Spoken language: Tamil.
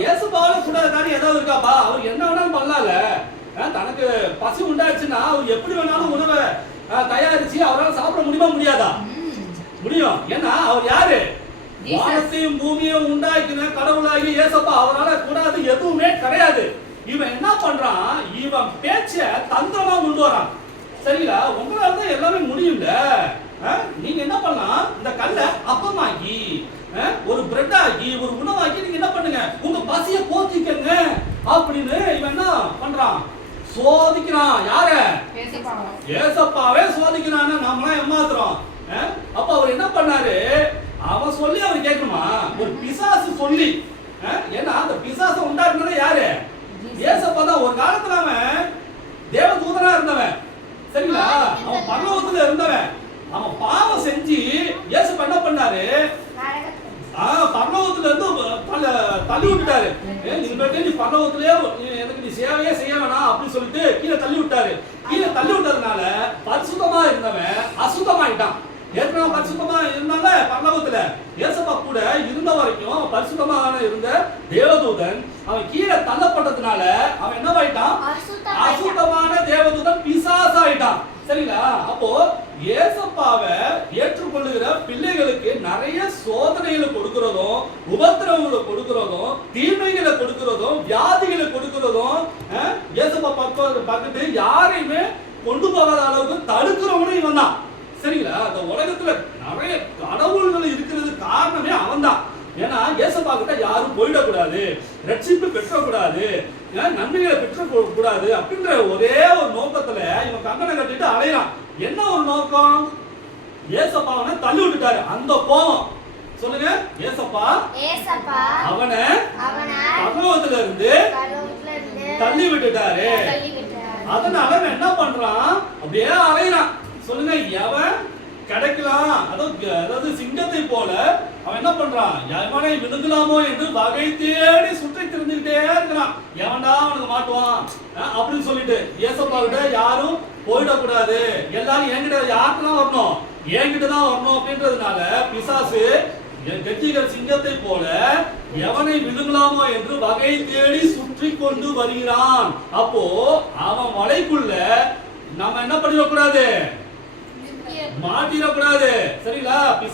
இயேசுபாவில கூடாத காரியம் ஏதாவது இருக்காப்பா? அவர் என்ன வேணாலும் பண்ணலாம்ல. தனக்கு பசி உண்டாச்சுன்னா அவர் எப்படி வேணாலும் உணவை தயாரிச்சு அவரால் சாப்பிட முடியுமா முடியாதா? முடியும். ஏன்னா அவர் யாரு? வானத்தையும் பூமியையும் உண்டாக்கின கடவுளாகி இயேசப்பா. அவரால கூடாது எதுவுமே கிடையாது. இவன் என்ன பண்றான்? இவன் பேச்ச தந்திரமா கொண்டு வரான். சரிங்களா? உங்களால தான் எல்லாமே முடியும்ல. நீங்க என்ன பண்ணலாம்? இந்த கல்லை அப்பமாக்கி ஒரு பிரெட் ஆகி ஒரு உணவாக்கி நீங்க என்ன பண்ணுங்க, உங்க பசிய போத்திக்கங்க அப்படின்னு இவன் என்ன பண்றான்? சோதிக்கிறான். யார? ஏசப்பாவே சோதிக்கிறான்னு நாமலாம் ஏமாத்துறோம். அப்ப அவர் என்ன பண்ணாரு? அவன் சொல்லி அவர் கேட்கணுமா? ஒரு பிசாசு சொல்லி. ஏன்னா அந்த பிசாசை உண்டாக்குனது யாரு? ஏசப்பா தான். ஒரு காலத்துல அவன் தேவதூதனா இருந்தவன். சரிங்களா? அவன் பரலோகத்துல இருந்தவன். அவன் பாவம் செஞ்சு இயேசப்பா என்ன பண்ணாரு? பரலோகத்துல இருந்து தள்ளி விட்டுட்டாரு. நீ பரலோகத்திலே எனக்கு நீ சேவையே செய்ய வேணாம் அப்படின்னு சொல்லிட்டு கீழே தள்ளி விட்டாரு. கீழே தள்ளி விட்டதுனால பரிசுத்தமா இருந்தவன் அசுத்தமாயிட்டான். ஏற்கனவே பரிசுத்தமா இருந்தால பரலோகத்துல இயேசப்பா கூட இருந்த வரைக்கும் பரிசுத்தமாக இருந்த தேவதூதன் அவன் கீழே தள்ளப்பட்டதுனால அவன் என்னவாயிட்டான்? அசுத்தமான தேவதூதன் பிசாசாயிட்டான். சரிங்களா? அப்போ இயேசப்பாவை ஏற்றுக்கொள்ளுகிற பிள்ளைகளுக்கு நிறைய சோதனைகளை கொடுக்கிறதும், உபத்திரவங்களை கொடுக்கிறதும், தீமைகளை கொடுக்கிறதும், வியாதிகளை கொடுக்கிறதும் இயேசப்பா பார்த்துட்டு யாரையுமே கொண்டு போகாத அளவுக்கு தடுக்கிறவனும் இவன் தான். சரிங்களா? அந்த உலகத்துல நிறைய கடவுள்கள் இருக்கிறது காரணமே அவன் தான். ஏன்னா இயேசப்பா கிட்ட யாரும் போயிடக்கூடாது, ரட்சிப்பு பெற்றக்கூடாது, நன்மைகளை பெற்றக்கூடாது அப்படின்ற ஒரே ஒரு நோக்கத்துல இவன் கங்கனை கட்டிட்டு அலையறான். என்ன ஒரு நோக்கம்? இயேசப்பாவை தள்ளி விட்டுட்டாரு. அந்த கோபம் சொல்லுங்க. ஏசப்பா அவனை பரலோகத்துல இருந்து தள்ளி விட்டுட்டாரு. அதனால என்ன பண்றான்? அப்படியே அலையறான். சொல்லுங்க. எவன் கிடைக்கலாம், அதாவது சிங்கத்தை போல அவன் என்ன பண்றான்? எவனை விழுங்கலாமோ என்று வகை தேடி சுற்றி திரிஞ்சுக்கிட்டே இருக்கிறான். எவன்டா அவனுக்கு மாட்டுவான் அப்படின்னு சொல்லிட்டு ஏசப்பா கிட்ட யாரும் போயிடக்கூடாது, எல்லாரும் என்கிட்ட யாருக்குதான் வரணும், என்கிட்ட தான் வரணும் அப்படின்றதுனால பிசாசு கெஜிகர சிங்கத்தை போல எவனை விழுங்கலாமோ என்று வகை தேடி சுற்றி கொண்டு வருகிறான். அப்போ அவன் வலைக்குள்ள நம்ம என்ன பண்ணிடக்கூடாது? மாட்டிடக்கூடாது. சரிங்களா?